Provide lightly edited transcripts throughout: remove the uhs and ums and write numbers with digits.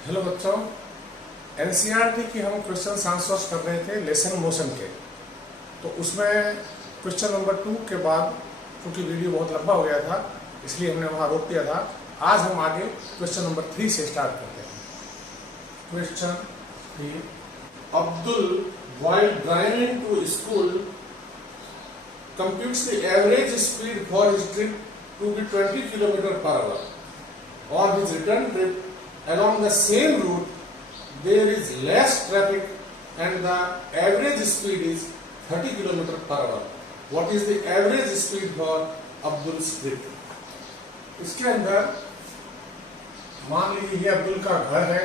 Hello बच्चों, NCERT की हम क्वेश्चन आंसर्स कर रहे थे लेसन मोशन के। तो उसमें क्वेश्चन नंबर 2 के बाद क्योंकि वीडियो बहुत लंबा हो गया था इसलिए हमने वहां रोक दिया था। आज हम आगे क्वेश्चन नंबर 3 से स्टार्ट करते हैं। Question 3, Abdul while driving to school computes the average speed for his trip to be 20 km per hour. On his return trip along the same route, there is less traffic and the average speed is 30 km per hour. What is the average speed for Abdul's trip? इसके अंदर मान लीजिए ये अब्दुल का घर है,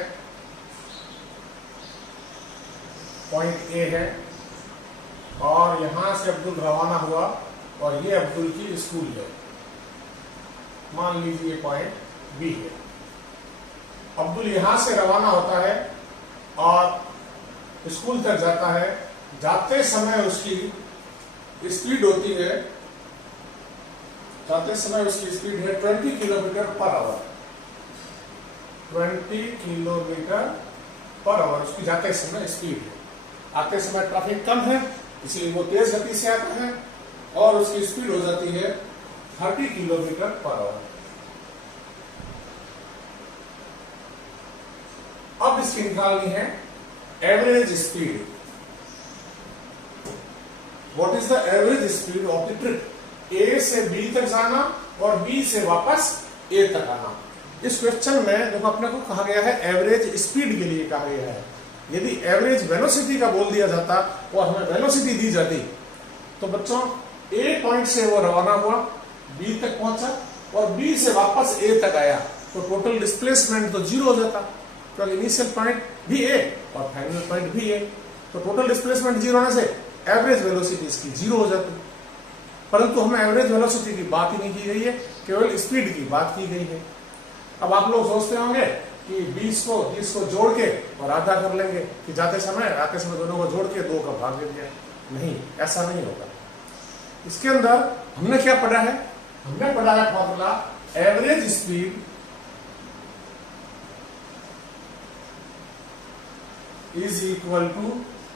point A है, और यहां से अब्दुल रवाना हुआ और ये अब्दुल की स्कूल है। मान लीजिए पॉइंट बी है। अब्दुल यहां से रवाना होता है और स्कूल तक जाता है। जाते समय उसकी स्पीड होती है, जाते समय उसकी स्पीड है 20 kilometre per our. 20 kilometre per our उसकी जाते समय स्पीड है। आते समय ट्रैफिक कम है इसलिए वो तेज गति से आता है और उसकी स्पीड हो जाती है 30 किलोमीटर पर आवर। अब इसकी निकालनी है average speed. What is the average speed of the trip? A से बी तक जाना और बी से वापस ए तक आना। इस क्वेश्चन में देखो अपने को कहा गया है एवरेज स्पीड के लिए कहा गया है। यदि एवरेज वेलोसिटी का बोल दिया जाता और हमें वेलोसिटी दी जाती तो बच्चों ए पॉइंट से वो रवाना हुआ, बी तक पहुंचा और बी से वापस ए तक आया तो टोटल डिस्प्लेसमेंट तो 0 हो जाता, तो इनिशियल पॉइंट भी ए और फाइनल पॉइंट भी ए, तो टोटल डिस्प्लेसमेंट 0 होने से एवरेज वेलोसिटी इसकी 0 हो जाती। परंतु हमें एवरेज वेलोसिटी की बात ही नहीं की गई है, केवल स्पीड की बात की गई है। अब आप लोग सोचते होंगे कि 20 को 30 को जोड़ के और आधा कर लेंगे कि आते समय दोनों को जोड़ के 2 का भाग दे दिया। नहीं, ऐसा नहीं होगा। इसके अंदर हमने क्या पढ़ा है? हमने पढ़ा है formula average speed is equal to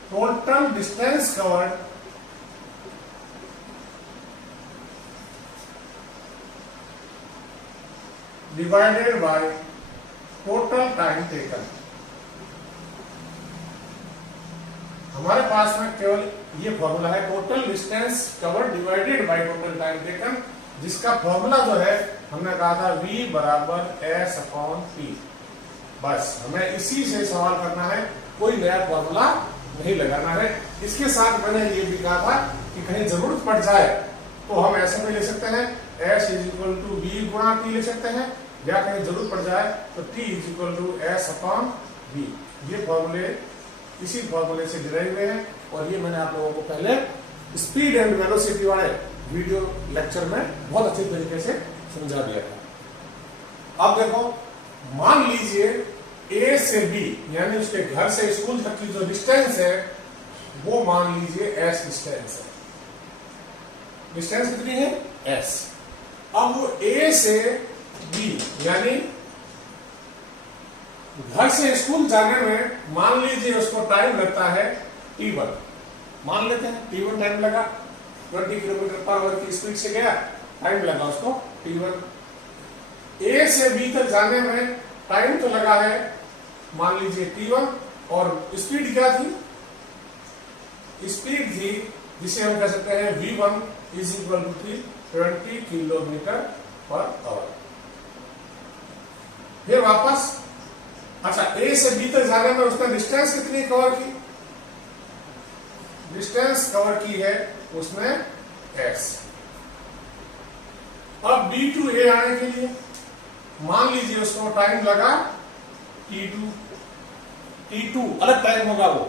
total distance covered divided by total time taken। हमारे पास में केवल ये फॉर्मूला है total distance covered divided by total time taken, जिसका फॉर्मूला जो है हमने कहा था V बराबर S/T। बस हमें इसी से सवाल करना है, कोई नया फॉर्मूला नहीं लगाना है। इसके साथ मैंने ये भी कहा था कि कहीं जरूरत पड़ जाए तो हम ऐसे में ले सकते हैं S = V गुणा T ले सकते हैं, या कहीं जरूरत पड़ जाए तो T = S/V। ये फॉर्मूले इसी फॉर्मूले से डिराइव हुए हैं और ये मैंने आप लोगों को पहले स्पीड एंड वेलोसिटी वाले वीडियो लेक्चर में बहुत अच्छे तरीके से समझा दिया था। अब देखो, मान लीजिए ए से बी यानी उसके घर से स्कूल तक की जो डिस्टेंस है वो मान लीजिए S डिस्टेंस है। डिस्टेंस कितनी है? S। अब वो ए से बी यानी घर से स्कूल जाने में मान लीजिए उसको टाइम लगता है T1। मान लेते हैं T1 टाइम लगा, 20 किलोमीटर पर आवर की स्पीड से गया, टाइम लगा उसको T1। ए से बी तक जाने में टाइम तो लगा है मान लीजिए T1, और स्पीड क्या थी? स्पीड थी जिसे हम कह सकते हैं V1 = 20 किलोमीटर पर आवर। फिर वापस अच्छा ए से बी तक जाने में उसने डिस्टेंस कितनी कवर की? डिस्टेंस कवर की है उसने S। अब B to A आने के लिए मान लीजिए उसको टाइम लगा T2 अलग टाइम होगा, वो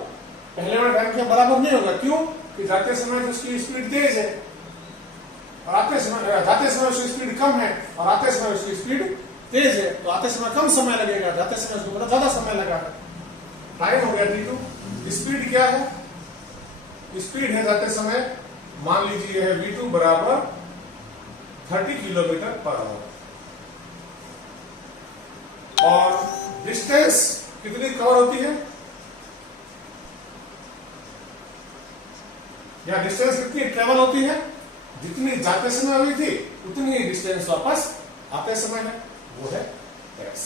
पहले वाले टाइम के बराबर नहीं होगा। क्यों? कि जाते समय उसकी स्पीड तेज है और जाते समय उसकी स्पीड कम है और आते समय उसकी स्पीड तेज है, तो आते समय कम समय लगेगा, जाते समय उसको बहुत ज्यादा समय लगा। टाइम हो गया T2। स्पीड क्या है? स्पीड है जाते समय मान लीजिए है V2 बराबर 30 किलोमीटर पर आवर। और डिस्टेंस कितनी कवर होती है, या डिस्टेंस कितनी ट्रेवल होती है, जितनी जाते समय हुई थी उतनी ही डिस्टेंस वापस आते समय है, वो है s।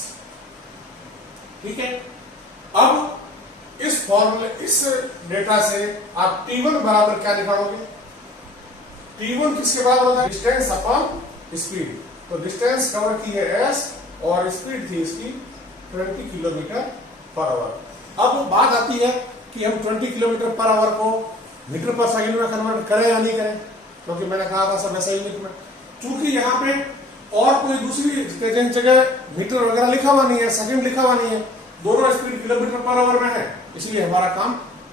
ठीक है, अब इस फॉर्मूले, इस डेटा से आप T1 बराबर क्या निकालोगे, T1 किसके बराबर होता है, डिस्टेंस अपॉन स्पीड। तो डिस्टेंस कवर की है s और स्पीड थी इसकी 20 किलोमीटर पर आवर। अब बात आती है कि हम 20 किलोमीटर पर आवर को मीटर पर सेकंड में कन्वर्ट करें या नहीं करें, क्योंकि मैंने कहा था सब ऐसा ही यूनिट में, चूंकि यहाँ पे और कोई दूसरी जगह मीटर वगैरह लिखा हुआ नहीं है, सेकंड लिखा हुआ नहीं है, दोनों स्पीड किलोमीटर पर आवर में है, इसलिए हमारा काम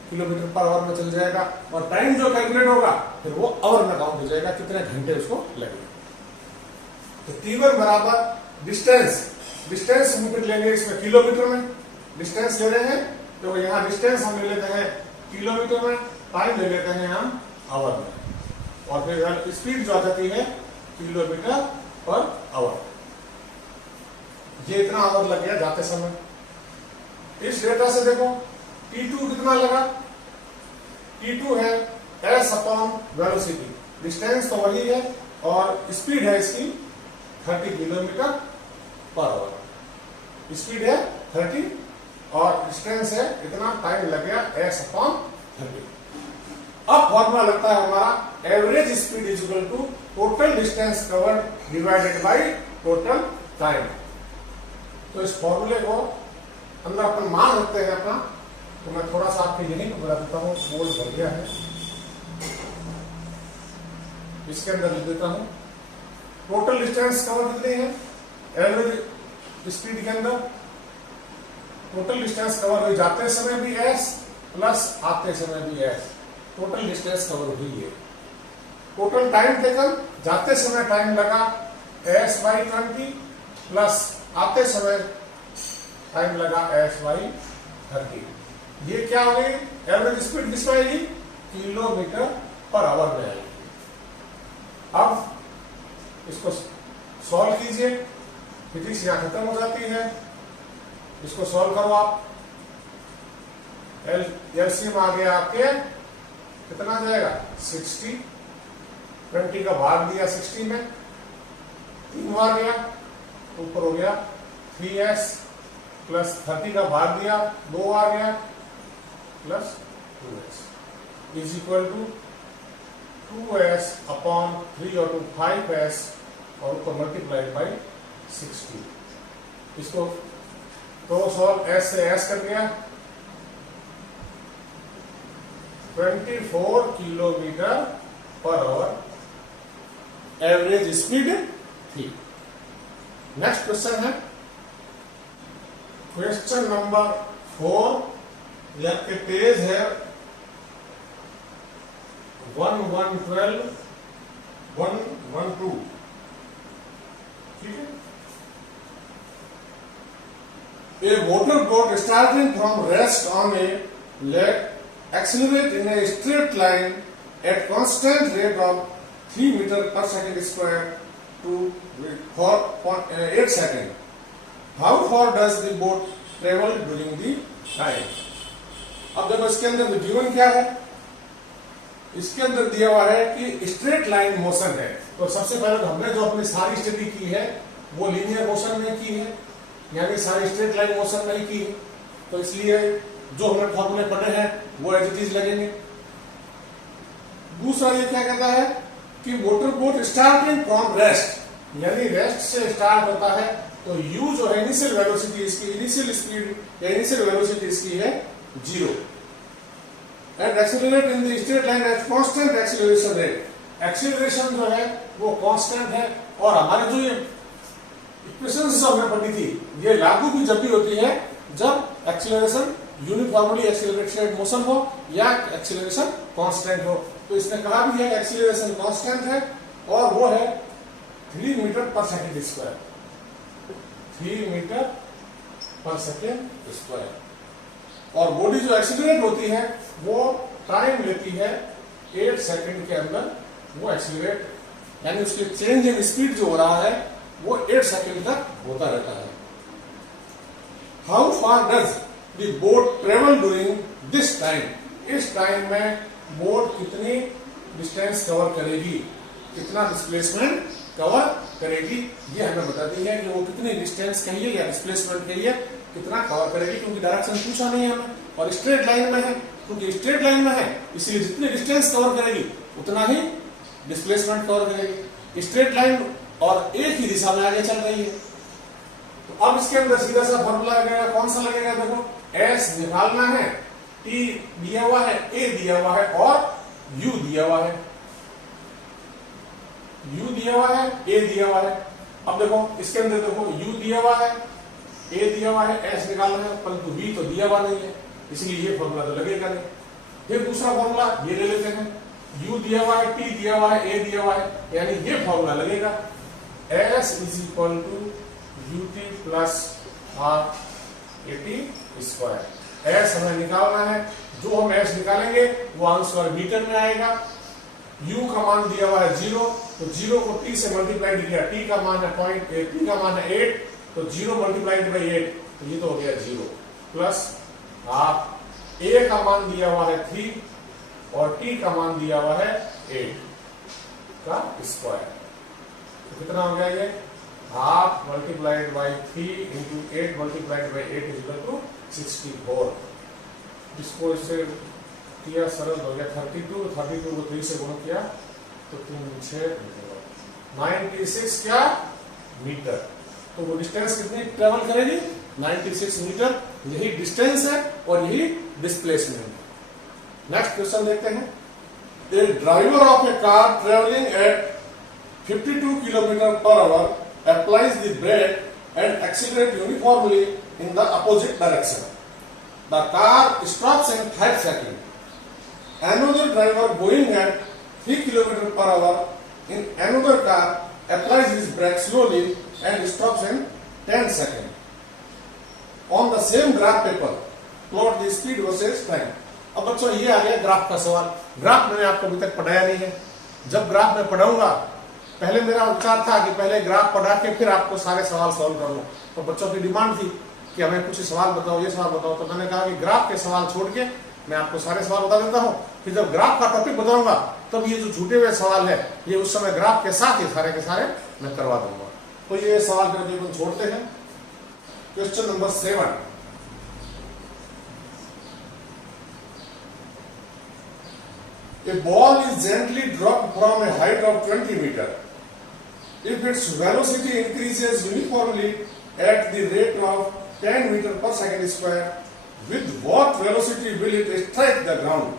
किलोमीटर पर आवर में चल जाएगा और टाइम जो कैलकुलेट होगा फिर वो आवर में काउंट हो जाएगा, कितने घंटे उसको लगेगा। तो T1 बराबर डिस्टेंस मीटर लेंगे, इसमें किलोमीटर में डिस्टेंस ले रहे हैं, तो यहाँ डिस्टेंस हम ले लेते हैं किलोमीटर में, टाइम ले लेते हैं हम आवर में, और फिर स्पीड जो आ जाती है किलोमीटर पर आवर। ये इतना आवर लग गया जाते समय। इस डेटा से देखो T2 कितना लगा, T2 है s अपॉन वेलोसिटी, डिस्टेंस तो वही है और स्पीड है इसकी 30 किलोमीटर पर आवर, स्पीड है 30 और डिस्टेंस है इतना, टाइम लग गया s अपॉन 30। अब फॉर्मूला लगता है हमारा average speed is equal to total distance covered divided by total time. तो इस फॉर्मूले को अंदर अपन मान रखते हैं अपना, तो मैं थोड़ा सा आपके यहीं पर बता देता हूँ, बोर्ड भर गया है, इसके अंदर लिख देता हूँ टोटल डिस्टेंस कवर कितनी है, एवरेज स्पीड के अंदर टोटल डिस्टेंस कवर हुई जाते समय भी s प्लस आते समय भी s, टोटल डिस्टेंस कवर हुई है। टोटल टाइम टेकन, जाते समय टाइम लगा s/20 प्लस आते समय टाइम लगा s/30। ये क्या हो गई, एवरेज स्पीड किसमें आएगी, किलोमीटर पर आवर में आएगी। अब इसको सॉल्व कीजिए, फिजिक्स यहां खत्म हो जाती है, इसको सॉल्व करो आप, एलसीएम आ गया आपके कितना जाएगा 60, 20 का भाग दिया 60 में, 3 आ गया, ऊपर हो गया 3s प्लस 30 का भाग दिया 2 आ गया plus 2s is equal to 2s upon 3 और 2 5s और ऊपर मल्टीप्लाइड बाई 60। इसको तो सॉल्व s से s कर गया 24 kilometre per our average speed थी। नेक्स्ट क्वेश्चन है क्वेश्चन नंबर 4, आपके पेज है 1112 112, ठीक है। A motorboat starting from rest on a lake accelerate in a straight line at constant rate of 3 meter per second square for 8 seconds. How far does the boat travel during the time? अब देखो इसके अंदर given क्या है, इसके अंदर दिया हुआ है कि स्ट्रेट लाइन मोशन है। तो सबसे पहले तो हमने जो अपनी सारी स्टडी की है वो लीनियर मोशन में की है, यानी सारी स्ट्रेट लाइन मोशन में ही की है, तो इसलिए जो हमने फॉर्मूले पढ़े हैं वो एज इट इज लगेंगे। दूसरा ये क्या कहता है कि motor boat starting from rest, यानी रेस्ट से स्टार्ट होता है, तो u जो है इनिशियल वेलोसिटी इसकी, इनिशियल स्पीड या इनिशियल वेलोसिटी इसकी है 0 and accelerate in the straight line at constant acceleration rate. Acceleration जो है वो कांस्टेंट है, और हमारे जो ये इक्वेशंस जो हमने पढ़ी थी ये लागू भी जब भी होती है जब एक्सेलरेशन यूनिफॉर्मली एक्सेलरेटेड मोशन हो या एक्सेलरेशन कांस्टेंट हो। तो इसने कहा भी है कि एक्सेलरेशन कांस्टेंट है और वो है 3 metre per second square, 3 metre per second square. और बॉडी जो एक्सेलरेट होती है वो टाइम लेती है 8 सेकेंड के अंदर वो एक्सेलरेट, यानी उसकी चेंज इन स्पीड जो हो रहा है वो 8 सेकेंड तक होता रहता है। How far does the boat travel during this time, इस टाइम में बोट कितनी डिस्टेंस कवर करेगी, कितना डिस्प्लेसमेंट कवर करेगी, ये हमें बताती है कि वो कितनी डिस्टेंस कहिए या डिस्प्लेसमेंट कहिए कितना कवर करेगी, क्योंकि डायरेक्शन पूछा नहीं है हमें और स्ट्रेट लाइन में है, क्योंकि स्ट्रेट लाइन में है इसलिए जितनी डिस्टेंस कवर करेगी उतना ही डिस्प्लेसमेंट कवर करेगी। स्ट्रेट लाइन और एक ही दिशा में आगे चल रही है। तो अब इसके अंदर सीधा सा फॉर्मूला लगेगा, कौन सा लगेगा, देखो एस निकालना है, टी दिया हुआ है, ए दिया हुआ है और यू दिया हुआ है, u दिया हुआ है, a दिया हुआ है। अब देखो इसके अंदर देखो u दिया हुआ है, a दिया हुआ है, s निकालना है, परंतु v तो दिया हुआ नहीं है, इसलिए ये फॉर्मूला तो लगेगा नहीं। फिर दूसरा फॉर्मूला ये ले लेते हैं, u दिया हुआ है, t दिया हुआ है, a दिया हुआ है, यानी ये फॉर्मूला लगेगा s is equal to ut plus half at square. s हमें निकालना है, जो हम s निकालेंगे वो आंसर मीटर में आएगा। u का मान दिया हुआ है 0, तो 0 को t से मल्टीप्लाइड किया, t का मान है t का मान है 8, तो 0 मल्टीप्लाइड बाई 8, तो ये तो हो गया 0 प्लस हाफ। a का मान दिया हुआ है 3 और t का मान दिया हुआ है 8 का स्क्वायर, तो कितना हो गया ये, half multiplied by 3 into 8 multiplied by 8 is equal to 64। इसको इससे किया सरल हो गया 32 को 3 से गुणा किया तो 3 6 96 क्या मीटर। तो वो डिस्टेंस कितनी ट्रेवल करेगी, 96 मीटर, यही डिस्टेंस है और यही डिस्प्लेसमेंट। नेक्स्ट क्वेश्चन देखते हैं, a driver of a car travelling at 52 kilometre per hour applies the brake and accelerate uniformly in the opposite direction. The car stops in 5 seconds. Another driver going at 3 km per hour in another car applies his brake slowly and stops in 10 seconds. On the same graph paper, plot the speed versus time. अब बच्चों ये आ गया graph का सवाल। Graph मैंने आपको अभी तक पढ़ाया नहीं है, जब ग्राफ में पढ़ाऊंगा, पहले मेरा विचार था कि पहले ग्राफ पढ़ा के फिर आपको सारे सवाल सॉल्व कर लूं, तो बच्चों की डिमांड थी कि हमें कुछ सवाल बताओ, ये सवाल बताओ, तो मैंने कहा कि ग्राफ के सवाल छोड़ के मैं आपको सारे सवाल बता देता हूं, फिर जब ग्राफ का टॉपिक बताऊंगा तब ये जो छूटे हुए सवाल है ये उस समय ग्राफ के साथ ही सारे के सारे मैं करवा दूंगा। तो ये सवाल करके अपन छोड़ते हैं। Question number 7, a ball is gently dropped from a height of 20 meters. If its velocity increases uniformly at the rate of 10 meters per second square, with what velocity will it strike the ground?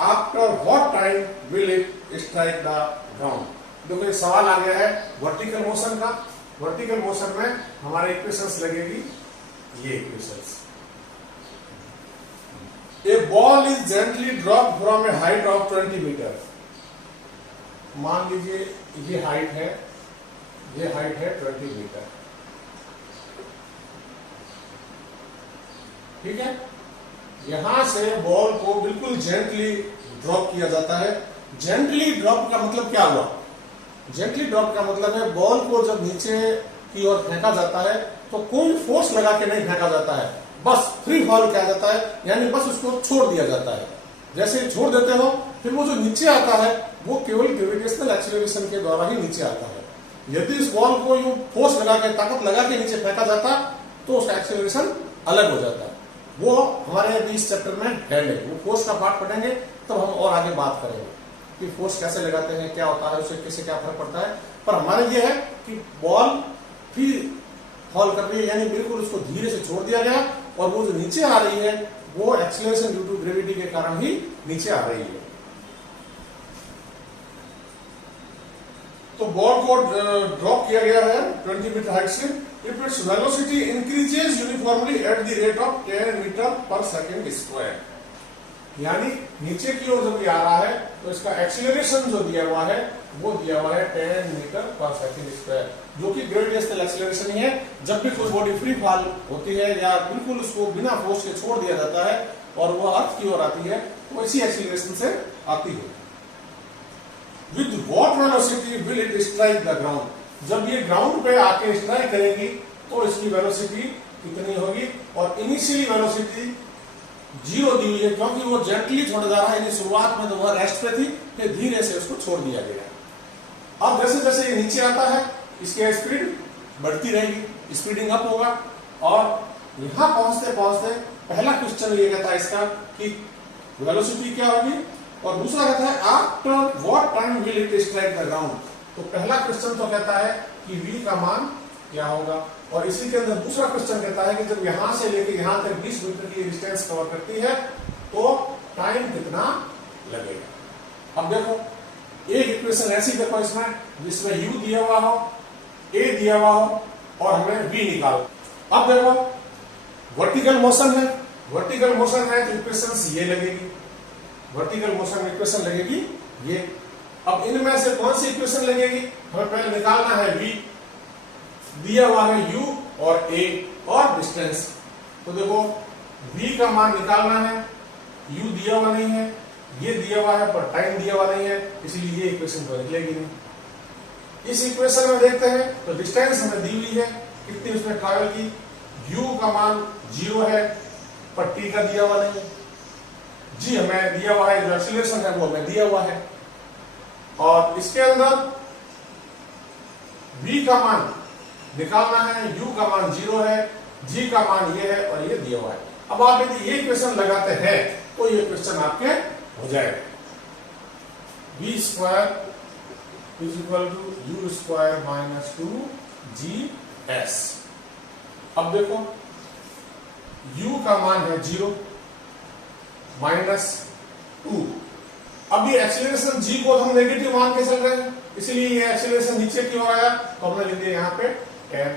After what time will it strike the ground? देखो ये सवाल आ गया है vertical motion का। Vertical motion में हमारे equations लगेगी ये equations. A ball is gently dropped from a height of 20 meter. मान लीजिए ये हाइट है, ये हाइट है 20 मीटर, ठीक है। यहां से बॉल को बिल्कुल जेंटली ड्रॉप किया जाता है। जेंटली ड्रॉप का मतलब क्या हुआ, जेंटली ड्रॉप का मतलब है बॉल को जब नीचे की ओर फेंका जाता है तो कोई फोर्स लगा के नहीं फेंका जाता है, बस फ्री फॉल किया जाता है, यानी बस उसको छोड़ दिया जाता है। जैसे ही छोड़ देते हो फिर वो जो नीचे आता है वो केवल ग्रेविटेशनल एक्सीलरेशन के द्वारा ही नीचे आता है। यदि इस बॉल को यूं फोर्स लगा के ताकत लगा के नीचे फेंका जाता तो उसका एक्सीलरेशन अलग हो जाता है। वो हमारे अभी इस चैप्टर में है नहीं, वो फोर्स का पार्ट पढ़ेंगे तो हम और आगे बात करेंगे कि फोर्स कैसे लगाते हैं, क्या होता है, उससे किससे क्या फर्क पड़ता है। पर हमारे ये है कि बॉल फ्री फॉल कर रही है, यानी बिल्कुल उसको धीरे से छोड़ दिया गया और वो जो नीचे आ रही है वो एक्सीलरेशन ड्यू टू ग्रेविटी के कारण ही नीचे आ रही है। तो बॉल को ड्रॉप किया गया है 20 मीटर हाइट से। If its velocity increases uniformly at the rate of 10 metre per second square, यानी नीचे की ओर जब ये आ रहा है तो इसका एक्सीलरेशन जो दिया हुआ है वो दिया हुआ है 10 मीटर पर सेकेंड स्क्वायर, जो कि ग्रेविटेशनल एक्सीलरेशन ही है। जब भी कोई बॉडी फ्री फॉल होती है या बिल्कुल उसको बिना फोर्स के छोड़ दिया जाता है और वो अर्थ की ओर आती है तो इसी एक्सीलरेशन से आती है। With what velocity will it strike the ground? जब ये ग्राउंड पे आके स्ट्राइक करेगी तो इसकी वेलोसिटी कितनी होगी, और इनिशियली वेलोसिटी 0 दी हुई है क्योंकि वो जेंटली छोड़ जा रहा है, यानी शुरुआत में तो वह रेस्ट पे थी, फिर धीरे से उसको छोड़ दिया गया। अब जैसे जैसे ये नीचे आता है इसकी स्पीड बढ़ती रहेगी, स्पीडिंग अप होगा, और यहां पहुंचते पहुंचते पहला क्वेश्चन ये कहता है इसका कि वेलोसिटी क्या होगी, और दूसरा कहता है after what time will it strike the ground. तो पहला क्वेश्चन तो कहता है कि v का मान क्या होगा, और इसी के अंदर दूसरा क्वेश्चन कहता है कि जब यहां से लेके यहां तक 20 मीटर की डिस्टेंस कवर करती है तो टाइम कितना लगेगा। अब देखो एक इक्वेशन ऐसी देखो इसमें जिसमें u दिया हुआ हो, a दिया हुआ हो, और हमें v निकालो। अब देखो वर्टिकल मोशन है, वर्टिकल मोशन है तो इक्वेशन ये लगेगी, वर्टिकल मोशन इक्वेशन लगेगी ये। अब इनमें से कौन सी इक्वेशन लगेगी, हमें पहले निकालना है v, दिया हुआ है u और a और डिस्टेंस। तो देखो v का मान निकालना है, u दिया हुआ नहीं है, ये दिया हुआ है पर टाइम दिया हुआ नहीं है, इसलिए ये इक्वेशन तो निकलेगी नहीं। इस इक्वेशन में देखते हैं तो डिस्टेंस हमें दी हुई है कितनी उसमें ट्रैवल की, u का मान 0 है पर t का दिया हुआ नहीं है, g हमें दिया हुआ है, जो एक्सीलरेशन है वो हमें दिया हुआ है, और इसके अंदर v का मान निकालना है, u का मान 0 है, g का मान ये है और ये दिया हुआ है। अब आप यदि ये क्वेश्चन लगाते हैं तो ये क्वेश्चन आपके हो जाएगा, v square is equal to u square minus 2gs। अब देखो u का मान है 0 माइनस 2। अब ये एक्सीलरेशन g को हम नेगेटिव मान के चल रहे हैं, इसलिए ये एक्सीलरेशन नीचे की ओर आया तो हमने लिख दिया यहाँ पे 10।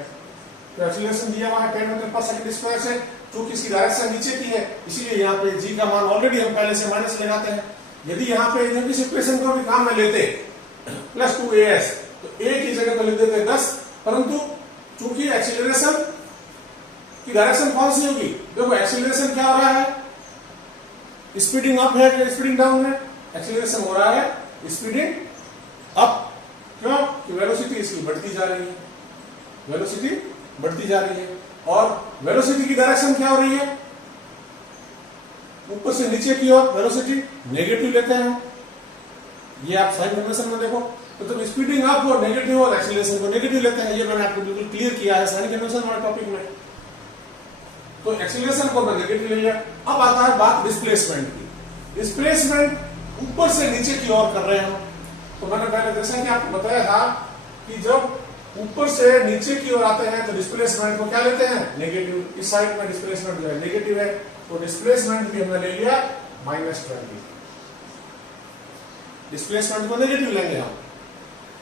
तो एक्सीलरेशन दिया हुआ है 10 मीटर पर सेकंड स्क्वायर से, क्योंकि इसकी डायरेक्शन नीचे की है इसीलिए यहाँ पे g का मान ऑलरेडी हम पहले से माइनस लगाते हैं। यदि यहाँ पे इस इक्वेशन को भी काम में लेते प्लस 2as तो a की जगह पर लिख देते 10, परंतु चूंकि एक्सीलरेशन की डायरेक्शन कौन सी होगी, देखो एक्सीलरेशन क्या हो रहा है, स्पीडिंग अप है कि स्पीडिंग डाउन है, एक्सीलरेशन हो रहा है स्पीडिंग अप। क्यों कि वेलोसिटी इसकी बढ़ती जा रही है, वेलोसिटी बढ़ती जा रही है, और वेलोसिटी की डायरेक्शन क्या हो रही है, ऊपर से नीचे की ओर वेलोसिटी नेगेटिव लेते हैं। ये आप साइन कन्वेंशन में देखो तो जब स्पीडिंग अप और नेगेटिव और एक्सीलरेशन को नेगेटिव लेते हैं, ये मैंने आपको बिल्कुल क्लियर किया है साइन कन्वेंशन वाले टॉपिक में। तो एक्सीलरेशन को मैं नेगेटिव ले लिया। अब आता है बात डिस्प्लेसमेंट की, डिस्प्लेसमेंट ऊपर से नीचे की ओर कर रहे हैं। तो मैंने पहले जैसा कि आपको बताया था कि जब ऊपर से नीचे की ओर आते हैं तो डिस्प्लेसमेंट को क्या लेते हैं, नेगेटिव। इस साइड में डिस्प्लेसमेंट जो है नेगेटिव है, तो डिस्प्लेसमेंट भी हमने ले लिया -20। डिस्प्लेसमेंट को नेगेटिव लेंगे हम,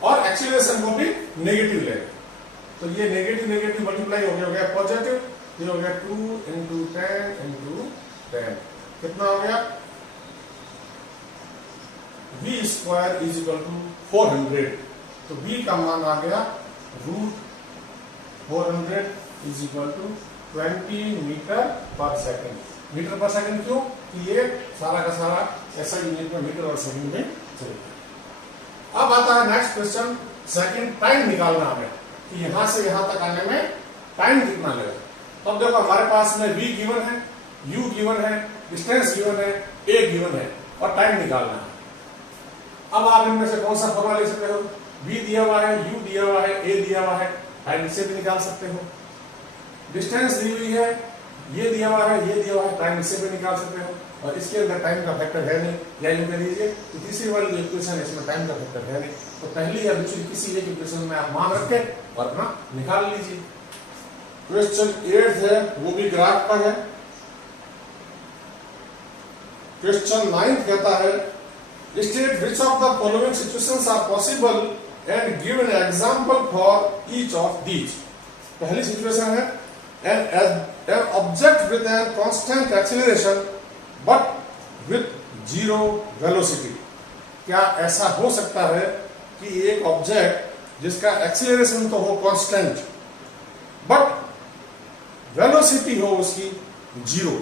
और एक्सीलरेशन को भी नेगेटिव लेंगे। तो ये नेगेटिव नेगेटिव मल्टीप्लाई हो गया पॉजिटिव, ये हो गया 2 × 10 × 10, कितना हो गया, v square is equal to 400। तो v का मान आ गया √400 is equal to 20 metre per second. Metre per second क्यों कि ये सारा का सारा ऐसा यूनिट में मीटर और सेकंड में चलेगा। अब आता है नेक्स्ट क्वेश्चन, सेकंड टाइम निकालना हमें कि यहां से यहां तक आने में टाइम कितना लगेगा। अब देखो हमारे पास में v गिवन है, u गिवन है, डिस्टेंस गिवन है, a गिवन है, और टाइम निकालना है। अब आप इनमें से कौन सा फॉर्मूला ले सकते हो, v दिया हुआ है, u दिया हुआ है, a दिया हुआ है, टाइम से भी निकाल सकते हो। डिस्टेंस दी हुई है, ये दिया हुआ है, ये दिया हुआ है, टाइम से भी निकाल सकते हो, और इसके अंदर टाइम का फैक्टर है नहीं, या यूं कह लीजिए कि तीसरी वाली जो इक्वेशन है इसमें टाइम का फैक्टर है नहीं। तो पहली या दूसरी किसी एक इक्वेशन में आप मान रख के और अपना निकाल लीजिए। क्वेश्चन 8 है, वो भी ग्राफ का है। क्वेश्चन 9 कहता है state which of the following situations are possible and give an example for each of these. पहली सिचुएशन है an object with a constant acceleration but with zero velocity। क्या ऐसा हो सकता है कि एक ऑब्जेक्ट जिसका एक्सीलरेशन तो हो कांस्टेंट बट वेलोसिटी हो उसकी 0,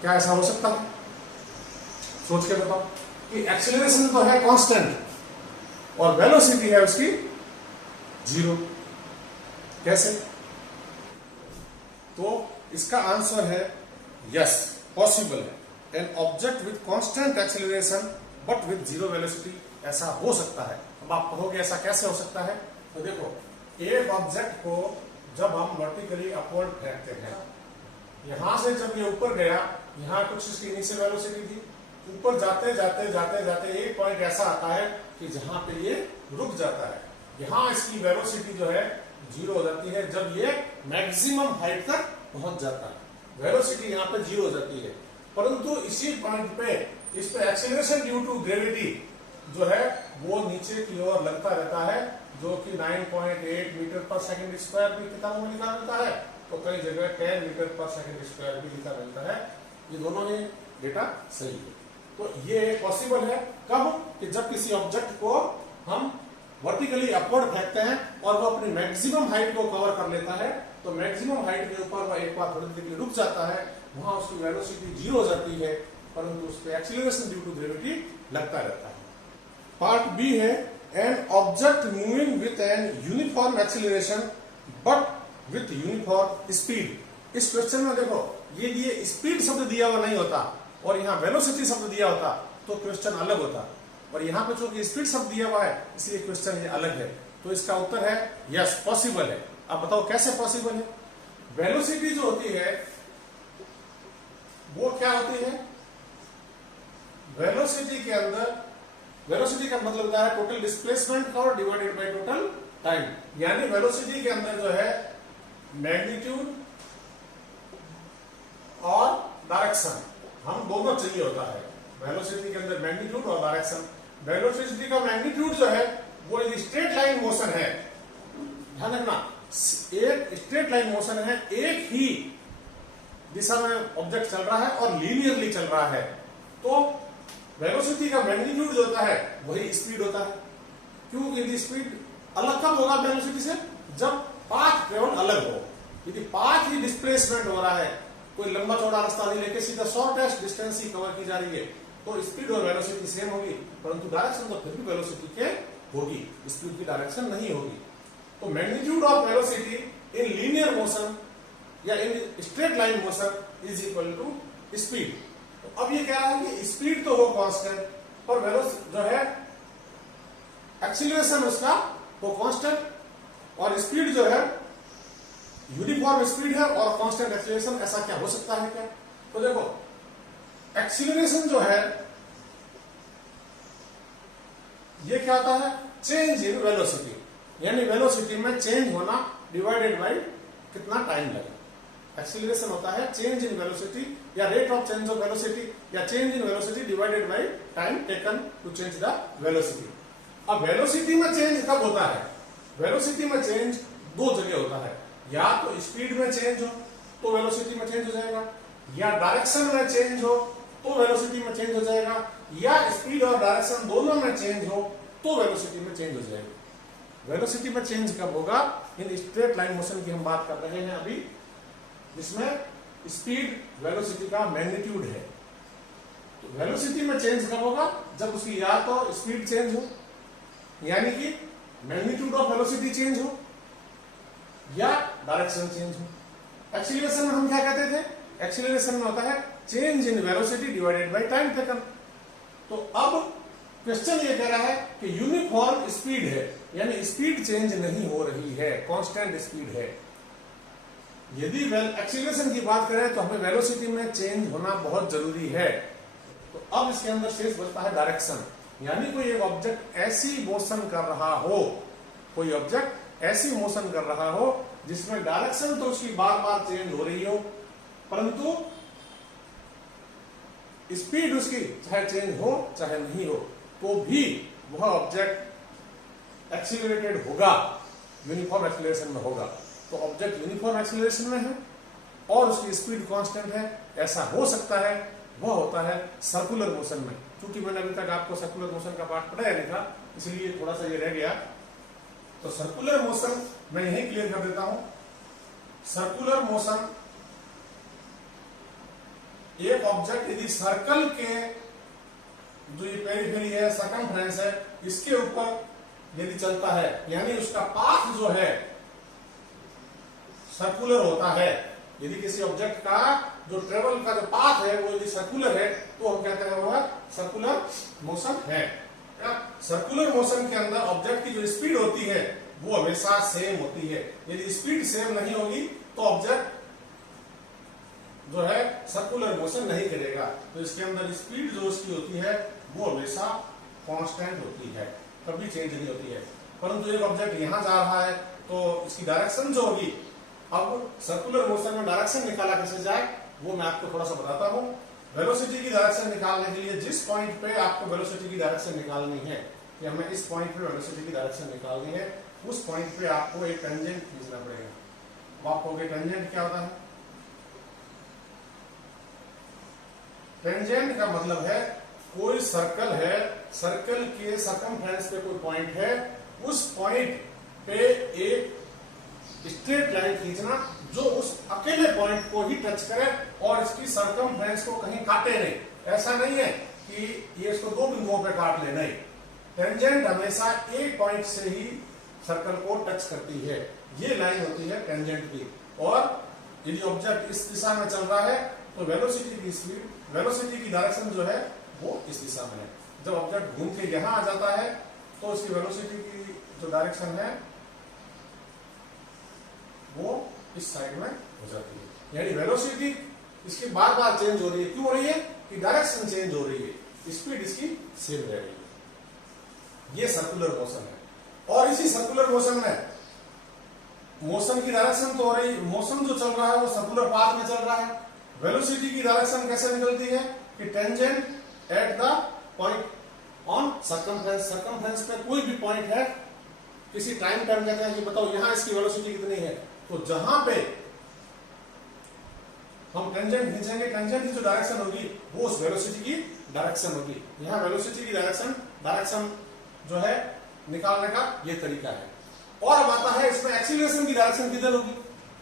क्या ऐसा हो सकता है? सोच के बताओ कि एक्सीलरेशन तो है कांस्टेंट और वेलोसिटी है उसकी 0, कैसे? तो इसका आंसर है यस, पॉसिबल है। An object with constant acceleration but with zero velocity, ऐसा हो सकता है। अब आप कहोगे ऐसा कैसे हो सकता है? तो देखो, एक ऑब्जेक्ट को जब हम वर्टिकली अपवर्ड फेंकते हैं, यहां से जब ये ऊपर गया, यहां कुछ इसकी इनिशियल वेलोसिटी थी, ऊपर जाते जाते जाते जाते एक पॉइंट ऐसा आता है कि जहां पे ये रुक जाता है। यहां इसकी वेलोसिटी जो है जीरो हो जाती है जब ये मैक्सिमम हाइट तक पहुंच जाता है। वेलोसिटी यहाँ पे जीरो हो जाती है, परंतु इसी पॉइंट पे इस पे एक्सेलरेशन ड्यू टू ग्रेविटी जो है वो नीचे की ओर लगता रहता है, जो कि 9.8 मीटर पर सेकंड स्क्वायर भी किताबों में लिखा मिलता है, तो कई जगह 10 मीटर पर सेकंड स्क्वायर भी लिखा मिलता है। ये दोनों ही डेटा सही है। तो ये पॉसिबल है कब? कि जब किसी ऑब्जेक्ट को हम वर्टिकली अपवर्ड फेंकते हैं और वो अपनी मैक्सिमम हाइट को कवर कर लेता है, तो मैक्सिमम हाइट के ऊपर वो एक बार थोड़ी देर के लिए रुक जाता है, वहां उसकी वेलोसिटी जीरो हो जाती है, परंतु उस पर एक्सीलरेशन ड्यू टू ग्रेविटी लगता रहता है। पार्ट बी है an object moving with an uniform acceleration but with uniform speed. इस क्वेश्चन में देखो, ये स्पीड शब्द दिया हुआ नहीं होता और यहाँ वेलोसिटी शब्द दिया होता तो क्वेश्चन अलग होता, और यहाँ पे चूंकि स्पीड शब्द दिया हुआ है इसलिए क्वेश्चन ये अलग है। तो इसका उत्तर है यस, पॉसिबल है। अब बताओ कैसे पॉसिबल है? वेलोसिटी जो होती है वो क्या होती है? वेलोसिटी के अंदर, वेलोसिटी का मतलब होता है टोटल डिस्प्लेसमेंट और डिवाइडेड बाय टोटल टाइम। यानी वेलोसिटी के अंदर जो है मैग्नीट्यूड और डायरेक्शन, हम दोनों चाहिए होता है। वेलोसिटी के अंदर मैग्नीट्यूड और डायरेक्शन। वेलोसिटी का मैग्नीट्यूड जो है वो एक स्ट्रेट लाइन मोशन है, ध्यान रखना, एक स्ट्रेट लाइन मोशन है, एक ही दिशा में ऑब्जेक्ट चल रहा है और लीनियरली चल रहा है। तो वेलोसिटी का मैग्नीट्यूड जो होता है वही स्पीड होता है। क्योंकि यदि स्पीड अलग कब होगा वेलोसिटी से? जब पाथ केवल अलग हो। यदि पाथ ही डिस्प्लेसमेंट हो रहा है, कोई लंबा चौड़ा रास्ता नहीं लेके सीधा शॉर्टेस्ट डिस्टेंस ही कवर की जा रही है, तो स्पीड और वेलोसिटी सेम होगी, परंतु डायरेक्शन तो फिर भी वेलोसिटी के होगी, स्पीड की डायरेक्शन नहीं होगी। तो magnitude of velocity in linear motion या in straight line motion is equal to speed. तो अब ये कह रहा है कि स्पीड तो हो कांस्टेंट, पर वेलोसिटी जो है एक्सीलरेशन उसका वो कांस्टेंट, और स्पीड जो है यूनिफॉर्म स्पीड है और कांस्टेंट एक्सीलरेशन। ऐसा क्या हो सकता है क्या? तो देखो, एक्सीलरेशन जो है ये क्या होता है? चेंज इन वेलोसिटी, यानी वेलोसिटी में चेंज होना डिवाइडेड बाय कितना टाइम लगे। एक्सीलरेशन होता है चेंज इन वेलोसिटी या rate of change of velocity या change in velocity divided by time taken to change the velocity. अब वेलोसिटी में चेंज कब होता है? वेलोसिटी में चेंज दो जगह होता है, या तो स्पीड में चेंज हो तो वेलोसिटी में चेंज हो जाएगा, या डायरेक्शन में चेंज हो तो वेलोसिटी में चेंज हो जाएगा, या स्पीड और डायरेक्शन दोनों में चेंज हो तो वेलोसिटी में चेंज हो जाएगा। वेलोसिटी में चेंज कब होगा? इन स्ट्रेट लाइन मोशन की हम बात कर रहे हैं अभी, जिसमें स्पीड वेलोसिटी का मैग्नीट्यूड है। तो वेलोसिटी में चेंज कब होगा? जब उसकी या तो स्पीड चेंज हो, यानी कि मैग्नीट्यूड ऑफ वेलोसिटी चेंज हो, या डायरेक्शन चेंज हो। एक्सीलरेशन में हम क्या कहते थे? एक्सीलरेशन में होता है change in velocity divided by time taken. तो अब क्वेश्चन ये कह रहा है कि यूनिफॉर्म स्पीड है, यानी स्पीड चेंज नहीं हो रही है, कांस्टेंट स्पीड है। यदि एक्सीलरेशन की बात करें तो हमें वेलोसिटी में चेंज होना बहुत जरूरी है। तो अब इसके अंदर शेष बचता है डायरेक्शन, यानी कोई एक ऑब्जेक्ट ऐसी मोशन कर रहा हो, कोई ऑब्जेक्ट ऐसी मोशन कर रहा हो जिसमें डायरेक्शन तो उसकी बार बार चेंज हो रही हो, परंतु स्पीड उसकी चाहे चेंज हो चाहे नहीं हो तो भी वह ऑब्जेक्ट एक्सीलरेटेड होगा, यूनिफॉर्म एक्सीलरेशन में होगा। तो ऑब्जेक्ट यूनिफॉर्म एक्सीलरेशन में है और उसकी स्पीड कांस्टेंट है, ऐसा हो सकता है, वह होता है सर्कुलर मोशन में। क्योंकि मैंने अभी तक आपको सर्कुलर मोशन का पार्ट पढ़ाया नहीं था, इसलिए थोड़ा सा ये रह गया। तो सर्कुलर मोशन मैं यही क्लियर कर देता हूं। सर्कुलर मोशन, एक ऑब्जेक्ट यदि सर्कल के जो ये पेरिफेरी है, सरकमफ्रेंस है, इसके ऊपर यदि चलता है, यानी उसका पाथ जो है सर्कुलर होता है, यदि किसी ऑब्जेक्ट का जो ट्रेवल का जो पाथ है वो यदि सर्कुलर है तो हम कहते हैं वह सर्कुलर मोशन है। सर्कुलर मोशन के अंदर ऑब्जेक्ट की जो स्पीड होती है वो हमेशा सेम होती है। यदि स्पीड सेम नहीं होगी तो ऑब्जेक्ट जो है सर्कुलर मोशन नहीं करेगा। तो इसके अंदर स्पीड जो उसकी होती है वो हमेशा कांस्टेंट होती है, कभी चेंज नहीं होती है। परंतु एक ऑब्जेक्ट यहां जा रहा है तो इसकी डायरेक्शन जो होगी, अब सर्कुलर मोशन में डायरेक्शन निकाला कैसे जाए वो मैं आपको थोड़ा सा बताता हूं। वेलोसिटी की डायरेक्शन निकालने के लिए जिस पॉइंट पे आपको वेलोसिटी की डायरेक्शन निकालनी है कि हमें इस पॉइंट पे वेलोसिटी की डायरेक्शन निकालनी है, उस पॉइंट पे आपको एक टेंजेंट खींचना पड़ेगा। आप कहोगे टेंजेंट क्या होता है? टेंजेंट का मतलब है कोई सर्कल है, सर्कल के सर्कमफ्रेंस पे कोई पॉइंट है, उस पॉइंट पे एक स्ट्रेट लाइन खींचना जो उस अकेले पॉइंट को ही टच करे और इसकी सर्कमफ्रेंस को कहीं काटे नहीं। ऐसा नहीं है कि ये इसको दो बिंदुओं पे काट ले, नहीं। टेंजेंट हमेशा एक पॉइंट से ही सर्कल को टच करती है, ये लाइन होती है टेंजेंट की। और यदि ऑब्जेक्ट इस दिशा में चल रहा है तो वेलोसिटी की स्पीड, वेलोसिटी की डायरेक्शन जो है वो इस दिशा में है। जब ऑब्जेक्ट घूम के यहां आ जाता है तो उसकी वेलोसिटी की जो डायरेक्शन है वो इस साइड में हो जाती है। यानी वेलोसिटी इसकी बार बार चेंज हो रही है। क्यों हो रही है? कि डायरेक्शन चेंज हो रही है, स्पीड इसकी सेम रह रही है। ये सर्कुलर मोशन है। और इसी सर्कुलर मोशन में मोशन की डायरेक्शन तो हो रही, मोशन जो चल रहा है वो सर्कुलर पाथ में चल रहा है। वेलोसिटी की डायरेक्शन कैसे निकलती है कि tangent at the point on circumference, circumference पे कोई भी पॉइंट है, किसी टाइम टर्म कहते हैं कि बताओ यहां इसकी वेलोसिटी कितनी है, तो जहां पे हम टेंजेंट खींचेंगे, टेंजेंट की जो डायरेक्शन होगी वो उस वेलोसिटी की डायरेक्शन होगी। यहां वेलोसिटी की डायरेक्शन जो है निकालने का ये तरीका है। और अब आता है इसमें एक्सीलरेशन की डायरेक्शन किधर होगी,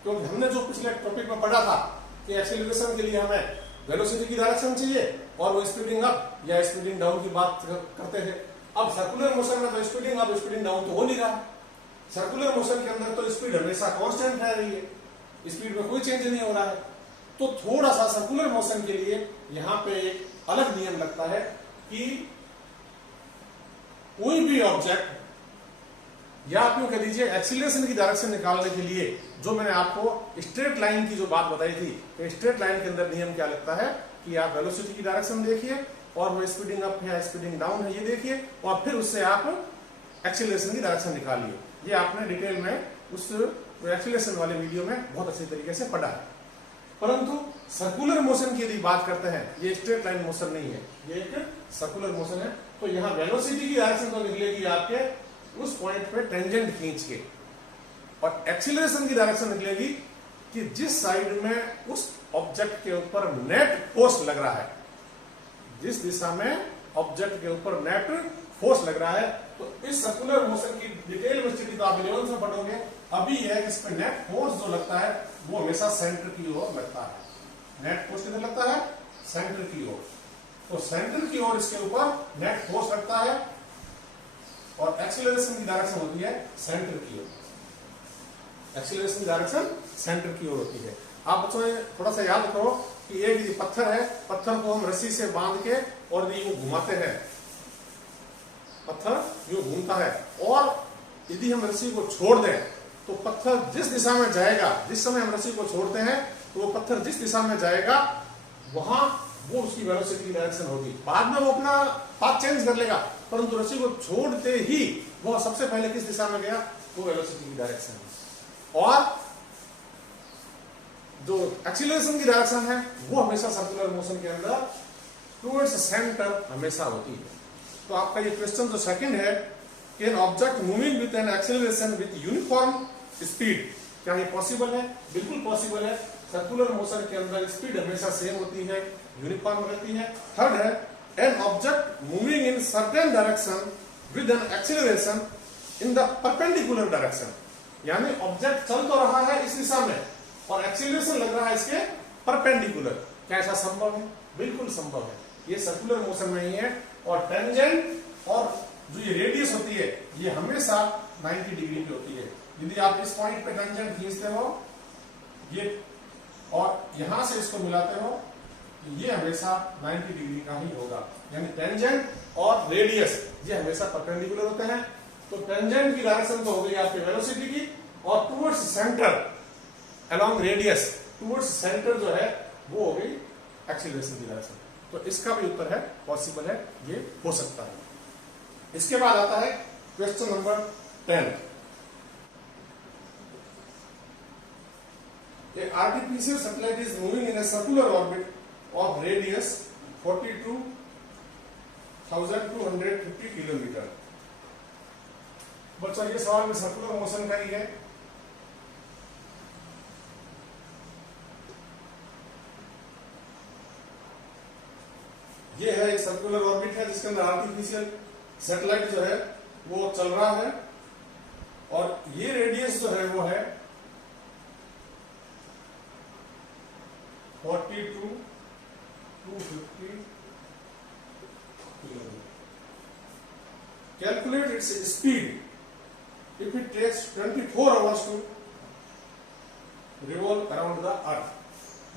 क्योंकि हमने जो पिछले टॉपिक में पढ़ा था कि एक्सीलरेशन के लिए हमें वेलोसिटी की डायरेक्शन चाहिए और वो स्पीडिंग अप या स्पीडिंग डाउन की बात करते थे। अब सर्कुलर मोशन में तो स्पीडिंग अप स्पीडिंग डाउन तो हो नहीं रहा। सर्कुलर मोशन के अंदर तो स्पीड हमेशा कांस्टेंट रह रही है, स्पीड में कोई चेंज नहीं हो रहा है। तो थोड़ा सा सर्कुलर मोशन के लिए यहां पे एक अलग नियम लगता है कि कोई भी ऑब्जेक्ट, या आप यूं कह दीजिए एक्सीलरेशन की डायरेक्शन निकालने के लिए जो मैंने आपको स्ट्रेट लाइन की जो बात बताई थी, तो स्ट्रेट लाइन के अंदर नियम क्या लगता है कि आप वेलोसिटी की डायरेक्शन देखिए और वो स्पीडिंग अप है स्पीडिंग डाउन है ये देखिए, और फिर उससे आप एक्सीलरेशन की डायरेक्शन निकालिए। ये आपने डिटेल में उस एक्सीलरेशन वाले वीडियो में बहुत अच्छे तरीके से पढ़ा है। परंतु सर्कुलर मोशन की यदि बात करते हैं, ये स्ट्रेट लाइन मोशन नहीं है, ये एक सर्कुलर मोशन है। तो यहाँ वेलोसिटी की डायरेक्शन तो निकलेगी आपके उस पॉइंट पे टेंजेंट खींच के, और एक्सीलरेशन की डायरेक्शन निकलेगी कि जिस साइड में उस ऑब्जेक्ट के ऊपर नेट फोर्स लग रहा है, जिस दिशा में ऑब्जेक्ट के ऊपर नेट फोर्स लग रहा है। तो इस सर्कुलर मोशन की डिटेल में स्थिति तो आप 11 में पढ़ोगे। अभी है इस पे नेट फोर्स जो लगता है वो हमेशा सेंटर की ओर लगता है। नेट फोर्स किधर लगता है? सेंटर की ओर। तो सेंटर की ओर इसके ऊपर नेट फोर्स लगता है और एक्सीलरेशन की डायरेक्शन होती है सेंटर की ओर। एक्सीलरेशन की डायरेक्शन सेंटर की ओर होती है। आप बच्चों थोड़ा सा याद करो कि एक पत्थर है, पत्थर को हम रस्सी से बांध के और यूं घुमाते हैं, पत्थर यूं घूमता है, और यदि हम रस्सी को छोड़ दें तो पत्थर जिस दिशा में जाएगा, जिस समय हम रस्सी को छोड़ते हैं तो वो पत्थर जिस दिशा में जाएगा वहां वो उसकी वेलोसिटी की डायरेक्शन होगी। बाद में वो अपना पाथ चेंज कर लेगा, परंतु रस्सी को छोड़ते ही वो सबसे पहले किस दिशा में गया, वो वेलोसिटी की डायरेक्शन है। और जो एक्सीलरेशन की डायरेक्शन है वो हमेशा सर्कुलर मोशन के अंदर टुवर्ड्स सेंटर हमेशा होती है। तो आपका ये क्वेश्चन जो सेकंड है, an object moving with an acceleration with uniform speed, क्या ये पॉसिबल है? बिल्कुल पॉसिबल है। सर्कुलर मोशन के अंदर स्पीड हमेशा सेम होती है, यूनिफॉर्म रहती है। थर्ड है, an object moving in certain direction with an acceleration in the perpendicular direction, यानी ऑब्जेक्ट चल तो रहा है इस दिशा में और एक्सीलरेशन लग रहा है इसके परपेंडिकुलर। क्या ऐसा संभव है? बिल्कुल संभव है। ये सर्कुलर मोशन में ही है। और टेंजेंट और जो ये रेडियस होती है ये हमेशा 90 डिग्री की होती है। यदि आप इस पॉइंट पे टेंजेंट खींचते हो, ये और यहां से इसको मिलाते हो, ये हमेशा 90 डिग्री का ही होगा। यानी टेंजेंट और रेडियस ये हमेशा परपेंडिकुलर होते हैं। तो टेंजेंट की डायरेक्शन तो हो गई आपकी वेलोसिटी की, और towards centre along radius, towards centre जो है वो हो गई एक्सीलरेशन की डायरेक्शन। तो इसका भी उत्तर है, पॉसिबल है, ये हो सकता है। इसके बाद आता है question number 10। A artificial satellite is moving in a circular orbit of radius 42,250 kilometre. बच्चों ये सवाल में सर्कुलर मोशन का ही है। ये है एक सर्कुलर ऑर्बिट है जिसके अंदर आर्टिफिशियल सैटेलाइट जो है वो चल रहा है, और ये रेडियस जो है वो है 42,250 kilometre. Calculate its speed if it takes 24 hours to revolve around the earth।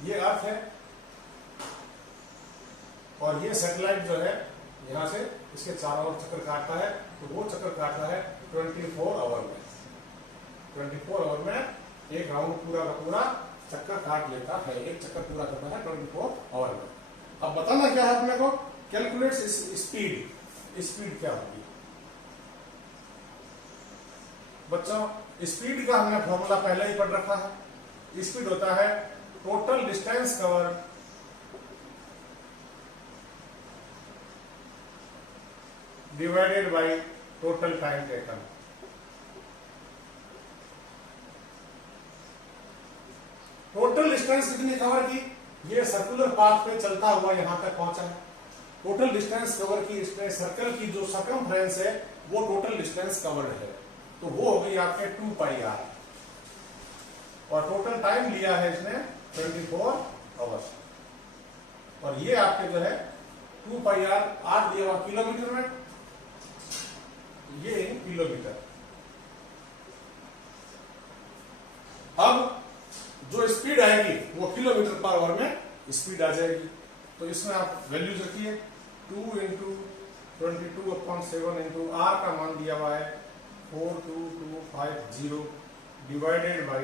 ये अर्थ है और ये सैटेलाइट जो है यहां से इसके चारों ओर चक्कर काटता है, तो वो चक्कर काटता है 24 आवर में। 24 आवर में एक राउंड पूरा का पूरा चक्कर काट लेता है, एक चक्कर पूरा करता है 24 आवर में। अब बताना क्या है अपने को, कैलकुलेट स्पीड, स्पीड क्या होगी बच्चों। स्पीड का हमने फॉर्मूला पहले ही पढ़ रखा है। स्पीड होता है total distance cover divided by total time taken. Total distance कितनी कवर की, ये सर्कुलर पाथ पे चलता हुआ यहां तक पहुंचा है। टोटल डिस्टेंस कवर की, इसमें सर्कल की जो सर्कमफ्रेंस है वो टोटल डिस्टेंस कवर्ड है, तो वो हो गई आपके 2πr। और टोटल टाइम लिया है इसने 24 आवर्स, और ये आपके जो है 2πr, आर दिया हुआ किलोमीटर में, ये किलोमीटर। अब जो स्पीड आएगी वो किलोमीटर पर आवर में स्पीड आ जाएगी। तो इसमें आप वैल्यूज रखिए, 2 × 22/7 इंटू आर का मान दिया हुआ है 42250 डिवाइडेड बाय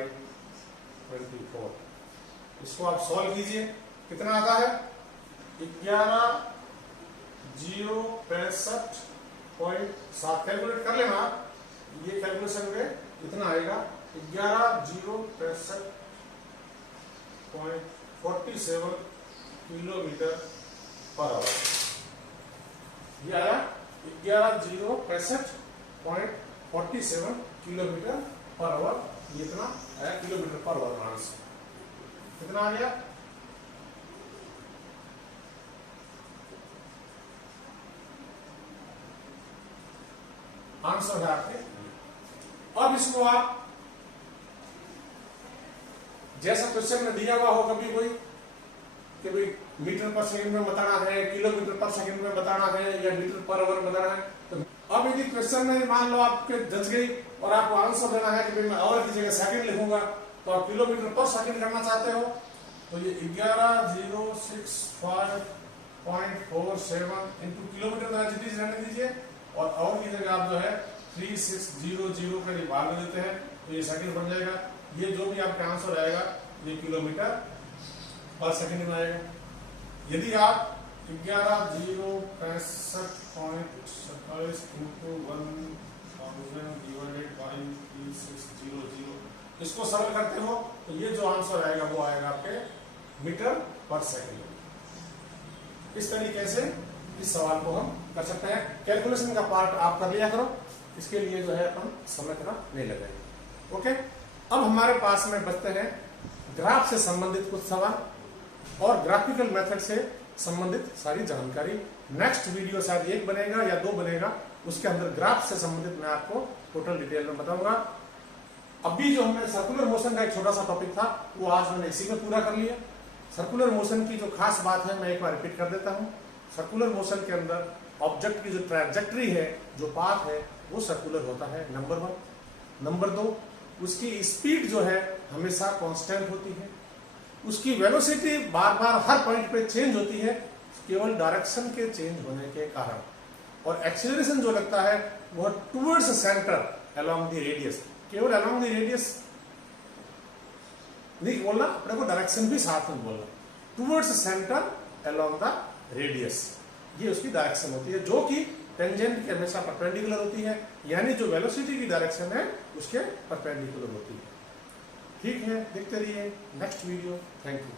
24। इसको आप सॉल्व कीजिए, कितना आता है 11,065.7। कैलकुलेट कर लेना, ये कैलकुलेशन में कितना आएगा 11,065.47 किलोमीटर पर आवर। ये आया 11,065.47 किलोमीटर पर आवर। ये इतना आया किलोमीटर पर आवर आंसर। कितना आ गया, आंसर है आपके। अब इसको आप जैसा क्वेश्चन में दिया हुआ हो कभी कोई कि भाई मीटर पर सेकंड में बताना है, किलोमीटर पर सेकंड में बताना है, या मीटर पर आवर बताना है। तो अब यदि क्वेश्चन में मान लो आपके जज गई और आपको आंसर देना है कि भाई मैं आवर की जगह सेकंड लिखूंगा, तो आप किलोमीटर पर सेकंड करना चाहते हो, तो ये 11,065.47 इंटू किलोमीटर रहने दीजिए, और आवर की जगह आप जो है 3600 का भाग देते हैं, तो ये सेकंड बन जाएगा। ये जो भी आपका आंसर आएगा ये किलोमीटर पर सेकंड में आएगा। यदि आप 11,065.47 इंटू 1000 डिवाइडेड बाय 3600 इसको सरल करते हो, तो ये जो आंसर आएगा वो आएगा आपके मीटर पर सेकंड। इस तरीके से इस सवाल को हम कर सकते हैं। कैलकुलेशन का पार्ट आप कर लिया करो, इसके लिए जो है अपन समय थोड़ा नहीं लगाएंगे। ओके, अब हमारे पास में बचते हैं ग्राफ से संबंधित कुछ सवाल और ग्राफिकल मेथड से संबंधित सारी जानकारी। नेक्स्ट वीडियो शायद एक बनेगा या 2 बनेगा, उसके अंदर ग्राफ से संबंधित मैं आपको टोटल डिटेल में बताऊंगा। अभी जो हमने सर्कुलर मोशन का एक छोटा सा टॉपिक था वो आज मैंने इसी में पूरा कर लिया। सर्कुलर मोशन की जो खास बात है मैं एक बार रिपीट कर देता हूँ। सर्कुलर मोशन के अंदर ऑब्जेक्ट की जो ट्रैजेक्टरी है, जो पाथ है, वो सर्कुलर होता है, नंबर 1। नंबर 2, उसकी स्पीड जो है हमेशा कांस्टेंट होती है। उसकी वेलोसिटी बार बार हर पॉइंट पे चेंज होती है केवल डायरेक्शन के चेंज होने के कारण, और एक्सीलरेशन जो लगता है वो towards centre along the radius, केवल अलोंग द रेडियस नहीं बोलना, अपने को डायरेक्शन भी साथ में बोलना, towards centre along the radius, ये उसकी डायरेक्शन होती है जो कि टेंजेंट के हमेशा परपेंडिकुलर होती है, यानी जो वेलोसिटी की डायरेक्शन है उसके परपेंडिकुलर होती है। ठीक है, देखते रहिए नेक्स्ट वीडियो। Thank you.